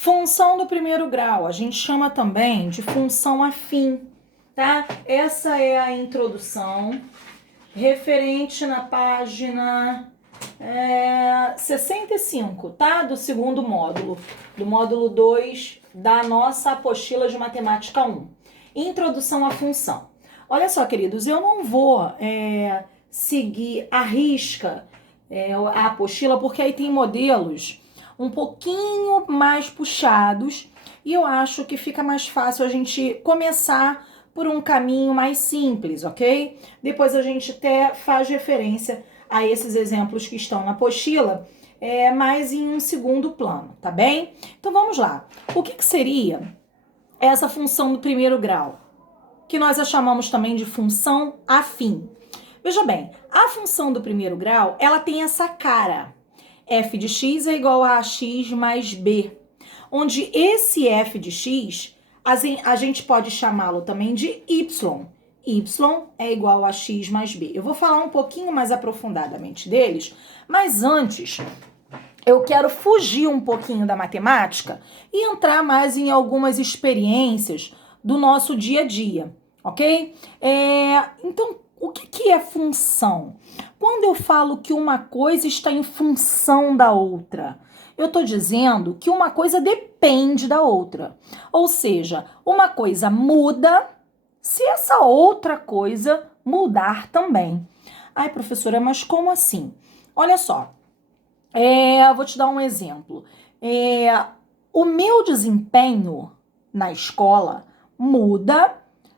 Função do primeiro grau, a gente chama também de função afim, tá? Essa é a introdução, referente na página 65, tá? Do segundo módulo, do módulo 2 da nossa apostila de matemática 1. Introdução à função. Olha só, queridos, eu não vou seguir à risca a apostila, porque aí tem modelos um pouquinho mais puxados e eu acho que fica mais fácil a gente começar por um caminho mais simples, ok? Depois a gente até faz referência a esses exemplos que estão na apostila, mas em um segundo plano, tá bem? Então vamos lá. O que seria essa função do primeiro grau? Que nós a chamamos também de função afim. Veja bem, a função do primeiro grau, ela tem essa cara. F de x é igual a x mais b, onde esse f de x, a gente pode chamá-lo também de y. Y é igual a x mais b. Eu vou falar um pouquinho mais aprofundadamente deles, mas antes eu quero fugir um pouquinho da matemática e entrar mais em algumas experiências do nosso dia a dia, ok? Então, o que é função? Quando eu falo que uma coisa está em função da outra, eu estou dizendo que uma coisa depende da outra. Ou seja, uma coisa muda se essa outra coisa mudar também. Ai, professora, mas como assim? Olha só, eu vou te dar um exemplo. O meu desempenho na escola muda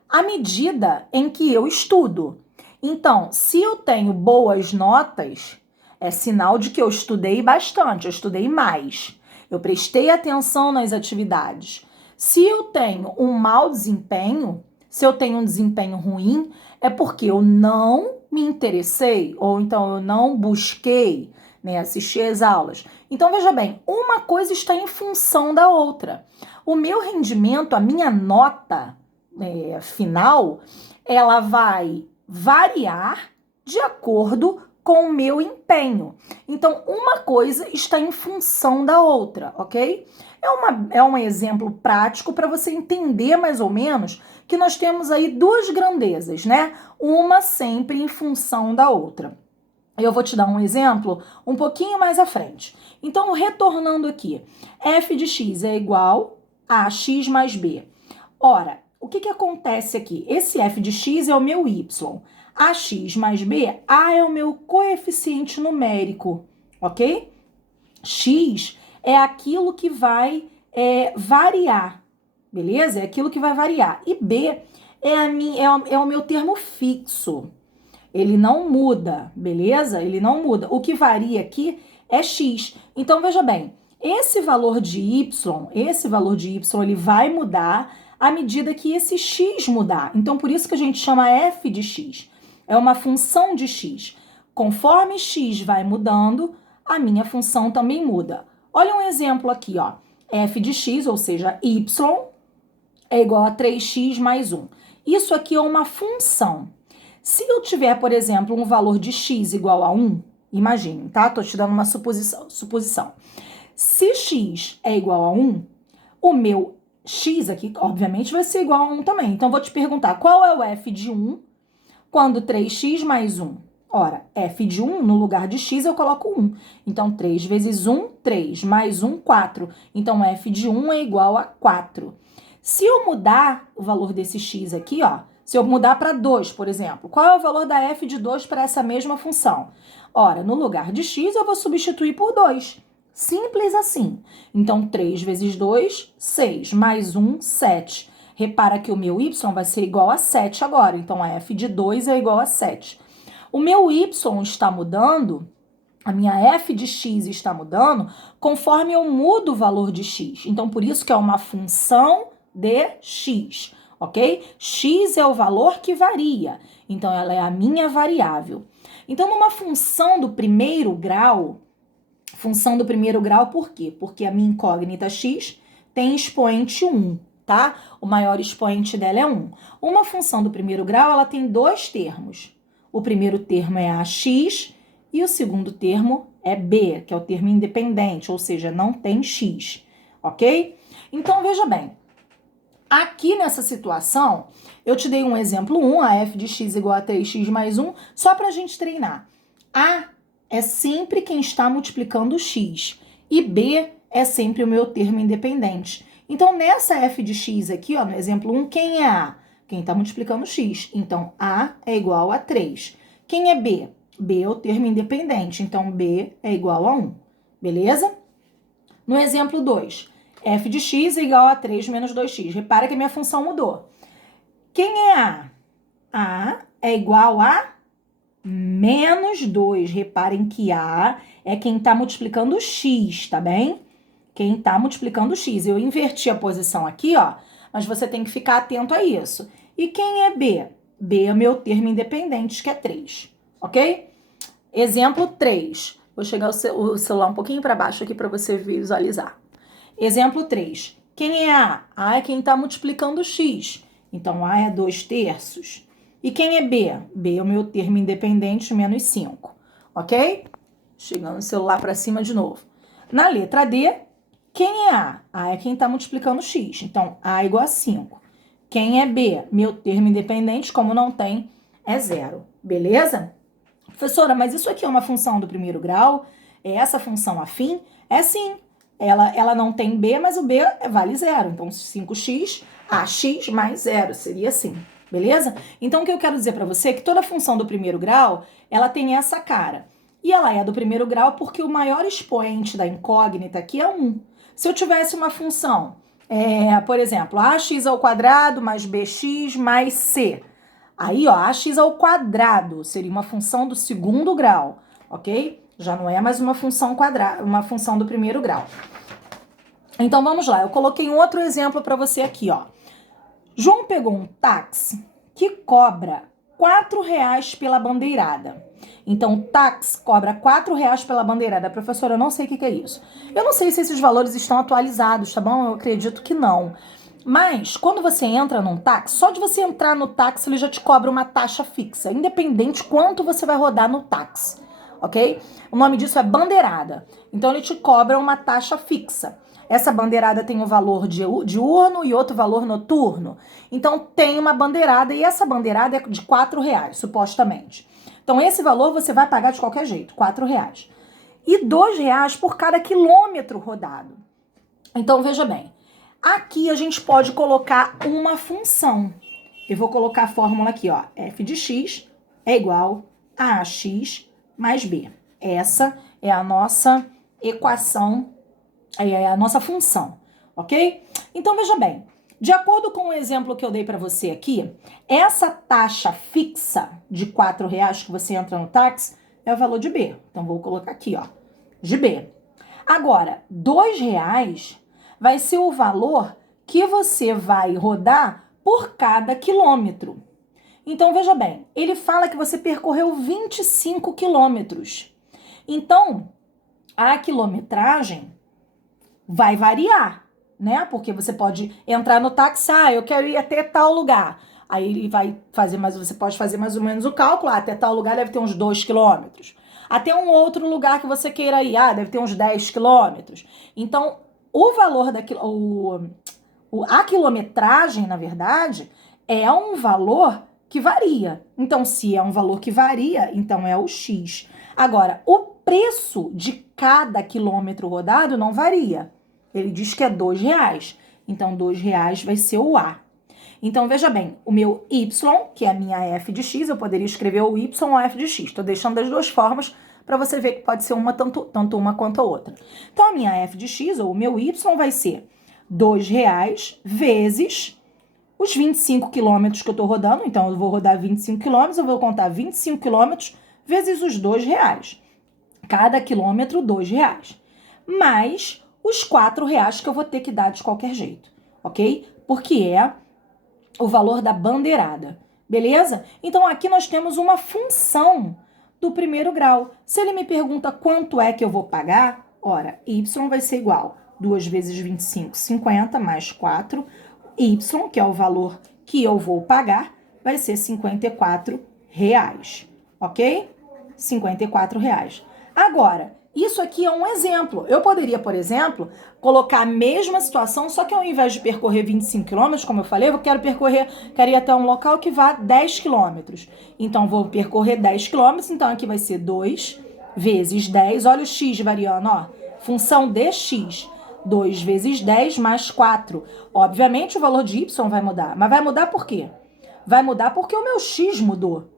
à medida em que eu estudo. Então, se eu tenho boas notas, é sinal de que eu estudei bastante, eu estudei mais. Eu prestei atenção nas atividades. Se eu tenho um mau desempenho, se eu tenho um desempenho ruim, é porque eu não me interessei, ou então eu não busquei, assistir às aulas. Então, veja bem, uma coisa está em função da outra. O meu rendimento, a minha nota final, ela vai variar de acordo com o meu empenho. Então, uma coisa está em função da outra, ok? É um exemplo prático para você entender mais ou menos que nós temos aí duas grandezas, né? Uma sempre em função da outra. Eu vou te dar um exemplo um pouquinho mais à frente. Então, retornando aqui, f de x é igual a x mais b. Ora, o que acontece aqui? Esse f de x é o meu y. Ax mais b, A é o meu coeficiente numérico, ok? X é aquilo que vai variar, beleza? É aquilo que vai variar. E B é o meu termo fixo. Ele não muda, beleza? Ele não muda. O que varia aqui é x. Então, veja bem, esse valor de y, ele vai mudar à medida que esse x mudar. Então, por isso que a gente chama f de x. É uma função de x. Conforme x vai mudando, a minha função também muda. Olha um exemplo aqui, ó. F de x, ou seja, y, é igual a 3x mais 1. Isso aqui é uma função. Se eu tiver, por exemplo, um valor de x igual a 1, imagine, tá? Tô te dando uma suposição. Se x é igual a 1, o meu x aqui, obviamente, vai ser igual a 1 também. Então, vou te perguntar, qual é o f de 1 quando 3x mais 1? Ora, f de 1, no lugar de x, eu coloco 1. Então, 3 vezes 1, 3, mais 1, 4. Então, f de 1 é igual a 4. Se eu mudar o valor desse x aqui, ó, se eu mudar para 2, por exemplo, qual é o valor da f de 2 para essa mesma função? Ora, no lugar de x, eu vou substituir por 2. Simples assim. Então, 3 vezes 2, 6, mais 1, 7. Repara que o meu y vai ser igual a 7 agora. Então, a f de 2 é igual a 7. O meu y está mudando, a minha f de x está mudando, conforme eu mudo o valor de x. Então, por isso que é uma função de x, ok? X é o valor que varia, então ela é a minha variável. Então, numa função do primeiro grau, por quê? Porque a minha incógnita x tem expoente 1, tá? O maior expoente dela é 1. Uma função do primeiro grau, ela tem dois termos. O primeiro termo é ax e o segundo termo é b, que é o termo independente, ou seja, não tem x. ok? Então, veja bem, aqui nessa situação, eu te dei um exemplo 1, a f de x igual a 3x mais 1, só para a gente treinar. A é sempre quem está multiplicando o x, e B é sempre o meu termo independente. Então, nessa f de x aqui, ó, no exemplo 1, quem é A? Quem está multiplicando x. Então, A é igual a 3. Quem é B? B é o termo independente, então B é igual a 1. Beleza? No exemplo 2, f de x é igual a 3 menos 2x. Repara que a minha função mudou. Quem é A? A é igual a menos 2. Reparem que A é quem está multiplicando o x, tá bem? Quem está multiplicando o x. Eu inverti a posição aqui, ó, mas você tem que ficar atento a isso. E quem é B? B é o meu termo independente, que é 3, ok? Exemplo 3. Vou chegar o celular um pouquinho para baixo aqui para você visualizar. Exemplo 3. Quem é A? A é quem está multiplicando o x. Então, A é 2/3. E quem é B? B é o meu termo independente, menos 5. Ok? Chegando o celular para cima de novo. Na letra D, quem é A? A é quem está multiplicando x. Então, A é igual a 5. Quem é B? Meu termo independente, como não tem, é 0. Beleza? Professora, mas isso aqui é uma função do primeiro grau? É essa função afim? É sim. Ela não tem B, mas o B vale 0. Então, 5x, AX mais 0. Seria assim. Beleza? Então, o que eu quero dizer para você é que toda função do primeiro grau, ela tem essa cara. E ela é do primeiro grau porque o maior expoente da incógnita aqui é 1. Se eu tivesse uma função, por exemplo, ax ao quadrado mais bx mais c. Aí, ó, ax ao quadrado seria uma função do segundo grau, ok? Já não é mais uma função quadrada, uma função do primeiro grau. Então, vamos lá. Eu coloquei um outro exemplo para você aqui, ó. João pegou um táxi que cobra R$ 4 pela bandeirada. Então, o táxi cobra R$ 4 pela bandeirada. Professora, eu não sei o que é isso. Eu não sei se esses valores estão atualizados, tá bom? Eu acredito que não. Mas, quando você entra num táxi, só de você entrar no táxi, ele já te cobra uma taxa fixa, independente quanto você vai rodar no táxi, ok? O nome disso é bandeirada. Então, ele te cobra uma taxa fixa. Essa bandeirada tem um valor diurno e outro valor noturno. Então, tem uma bandeirada e essa bandeirada é de R$ 4, supostamente. Então, esse valor você vai pagar de qualquer jeito, R$ 4. E R$ 2 por cada quilômetro rodado. Então, veja bem. Aqui a gente pode colocar uma função. Eu vou colocar a fórmula aqui, ó. F de x é igual a ax mais b. Essa é a nossa equação, é a nossa função, ok? Então, veja bem. De acordo com o exemplo que eu dei para você aqui, essa taxa fixa de R$ 4 que você entra no táxi é o valor de B. Então, vou colocar aqui, ó, de B. Agora, R$ 2 vai ser o valor que você vai rodar por cada quilômetro. Então, veja bem, ele fala que você percorreu 25 quilômetros. Então, a quilometragem vai variar, né? Porque você pode entrar no táxi, eu quero ir até tal lugar. Aí ele vai fazer, você pode fazer mais ou menos o cálculo, até tal lugar deve ter uns 2 quilômetros. Até um outro lugar que você queira ir, deve ter uns 10 quilômetros. Então, o valor a quilometragem, na verdade, é um valor que varia. Então, se é um valor que varia, então é o X. Agora, o preço de cada quilômetro rodado não varia. Ele diz que é R$ 2. Então, R$ 2 vai ser o A. Então, veja bem, o meu Y, que é a minha f de x, eu poderia escrever o Y ou f de x. Estou deixando das duas formas para você ver que pode ser uma tanto uma quanto a outra. Então, a minha f de x, ou o meu Y, vai ser R$ 2 vezes os 25 quilômetros que eu estou rodando. Então, eu vou rodar 25 quilômetros, eu vou contar 25 quilômetros vezes os R$ 2. Cada quilômetro, R$ 2. Mais os R$ 4 que eu vou ter que dar de qualquer jeito, ok? Porque é o valor da bandeirada, beleza? Então, aqui nós temos uma função do primeiro grau. Se ele me pergunta quanto é que eu vou pagar, ora, y vai ser igual 2 vezes 25, 50, mais 4. Y, que é o valor que eu vou pagar, vai ser R$ 54, ok? R$ 54. Agora, Isso aqui é um exemplo. Eu poderia, por exemplo, colocar a mesma situação, só que ao invés de percorrer 25 quilômetros, como eu falei, eu quero ir até um local que vá 10 quilômetros. Então, vou percorrer 10 quilômetros, então aqui vai ser 2 vezes 10. Olha o x variando, ó. Função de x. 2 vezes 10 mais 4. Obviamente, o valor de y vai mudar. Mas vai mudar por quê? Vai mudar porque o meu x mudou,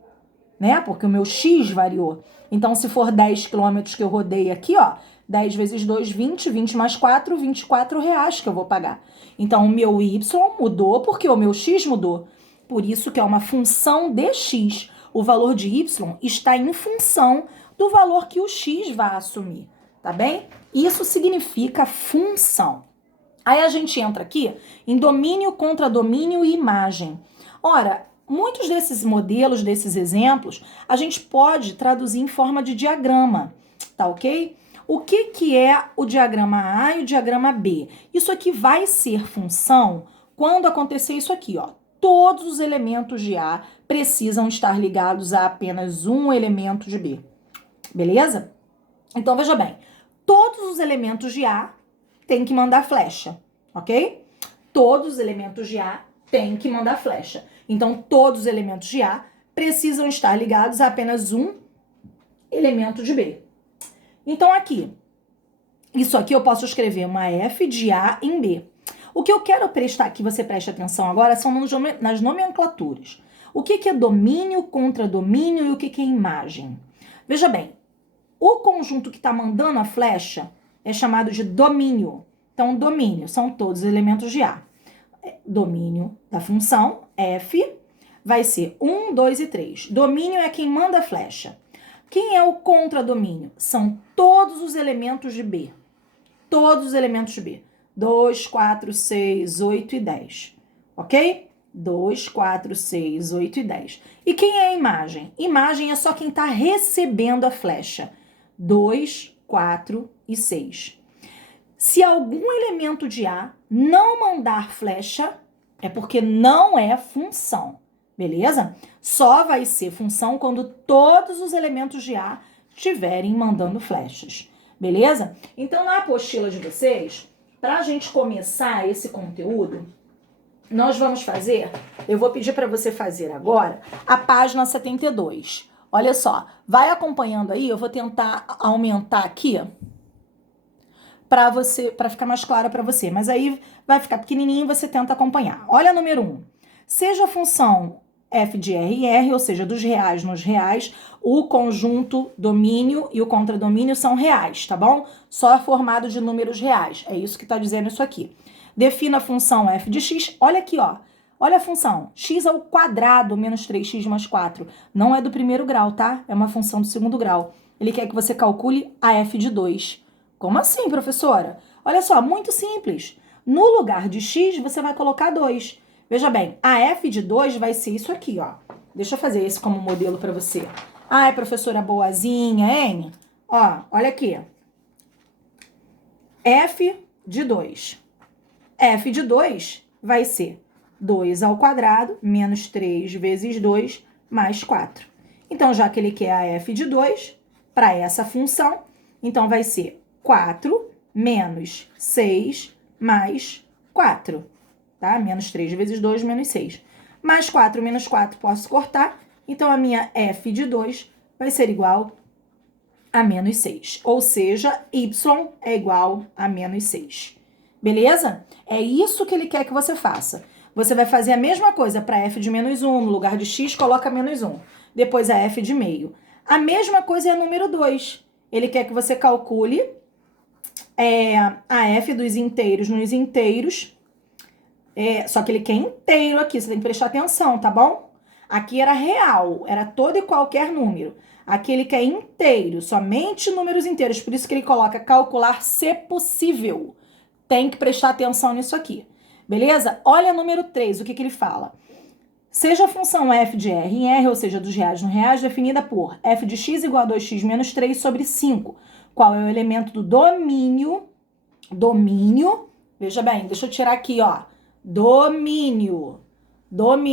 né? Porque o meu x variou. Então, se for 10 quilômetros que eu rodei aqui, ó, 10 vezes 2, 20, 20 mais 4, R$ 24 que eu vou pagar. Então, o meu y mudou porque o meu x mudou. Por isso que é uma função de x. O valor de y está em função do valor que o x vai assumir, tá bem? Isso significa função. Aí a gente entra aqui em domínio, contradomínio e imagem. Ora, muitos desses modelos, desses exemplos, a gente pode traduzir em forma de diagrama, tá ok? O que é o diagrama A e o diagrama B? Isso aqui vai ser função quando acontecer isso aqui, ó. Todos os elementos de A precisam estar ligados a apenas um elemento de B, beleza? Então, veja bem, todos os elementos de A têm que mandar flecha, ok? Todos os elementos de A têm que mandar flecha. Então, todos os elementos de A precisam estar ligados a apenas um elemento de B. Então, aqui, isso aqui eu posso escrever uma F de A em B. O que eu quero que você preste atenção agora são nas nomenclaturas. O que é domínio, contradomínio e o que é imagem? Veja bem, o conjunto que está mandando a flecha é chamado de domínio. Então, domínio são todos os elementos de A. Domínio da função F vai ser 1, 2 e 3. Domínio é quem manda a flecha. Quem é o contradomínio? São todos os elementos de B. Todos os elementos de B. 2, 4, 6, 8 e 10. Ok? 2, 4, 6, 8 e 10. E quem é a imagem? Imagem é só quem está recebendo a flecha. 2, 4 e 6. Se algum elemento de A não mandar flecha, é porque não é função, beleza? Só vai ser função quando todos os elementos de A estiverem mandando flechas, beleza? Então, na apostila de vocês, para a gente começar esse conteúdo, nós vamos fazer, eu vou pedir para você fazer agora a página 72. Olha só, vai acompanhando aí, eu vou tentar aumentar aqui para ficar mais clara para você, mas aí vai ficar pequenininho e você tenta acompanhar. Olha número 1. Seja a função f de r e r, ou seja, dos reais nos reais, o conjunto domínio e o contradomínio são reais, tá bom? Só formado de números reais. É isso que está dizendo isso aqui. Defina a função f de x. Olha aqui, ó. Olha a função. X ao quadrado menos 3x mais 4. Não é do primeiro grau, tá? É uma função do segundo grau. Ele quer que você calcule a f de 2. Como assim, professora? Olha só, muito simples. No lugar de x, você vai colocar 2. Veja bem, a f de 2 vai ser isso aqui, ó. Deixa eu fazer esse como modelo para você. Ai, professora boazinha, hein? Ó, olha aqui. F de 2. F de 2 vai ser 2 ao quadrado menos 3 vezes 2 mais 4. Então, já que ele quer a f de 2, para essa função, então vai ser 4 menos 6 mais 4, tá? Menos 3 vezes 2, menos 6. Mais 4 menos 4 posso cortar, então a minha f de 2 vai ser igual a menos 6. Ou seja, y é igual a menos 6. Beleza? É isso que ele quer que você faça. Você vai fazer a mesma coisa para f de menos 1, no lugar de x, coloca menos 1. Depois a f de meio. A mesma coisa é a número 2. Ele quer que você calcule a f dos inteiros nos inteiros, só que ele quer inteiro aqui, você tem que prestar atenção, tá bom? Aqui era real, era todo e qualquer número. Aqui ele quer inteiro, somente números inteiros, por isso que ele coloca calcular se possível. Tem que prestar atenção nisso aqui, beleza? Olha número 3, o que ele fala? Seja a função f de r em r, ou seja, dos reais no reais, definida por f de x igual a 2x menos 3 sobre 5. Qual é o elemento do domínio? Domínio, veja bem, deixa eu tirar aqui, ó. Domínio,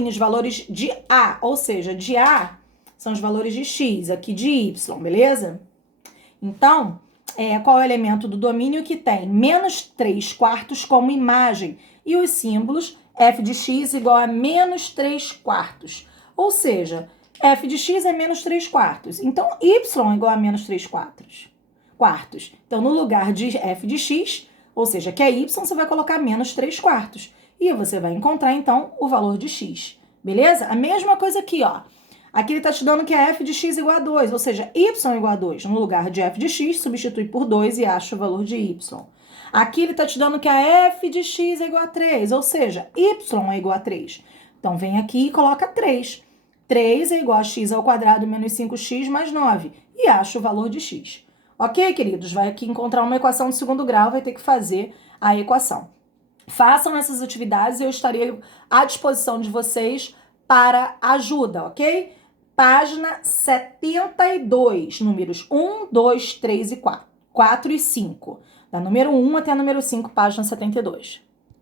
os valores de A, ou seja, de A são os valores de x, aqui de y, beleza? Então, qual é o elemento do domínio que tem menos 3 quartos como imagem e os símbolos f de x igual a menos 3 quartos. Ou seja, f de x é menos 3 quartos. Então, y é igual a menos 3 quartos. Então, no lugar de f de x, ou seja, que é y, você vai colocar menos 3 quartos. E você vai encontrar, então, o valor de x. Beleza? A mesma coisa aqui, ó. Aqui ele está te dando que é f de x igual a 2, ou seja, y igual a 2. No lugar de f de x, substitui por 2 e acha o valor de y. Aqui ele está te dando que a f de x é igual a 3, ou seja, y é igual a 3. Então, vem aqui e coloca 3. 3 é igual a x ao quadrado menos 5x mais 9. E acha o valor de x. Ok, queridos? Vai aqui encontrar uma equação de segundo grau, vai ter que fazer a equação. Façam essas atividades e eu estarei à disposição de vocês para ajuda, ok? Página 72, números 1, 2, 3 e 4. 4 e 5. Da número 1 até a número 5, página 72.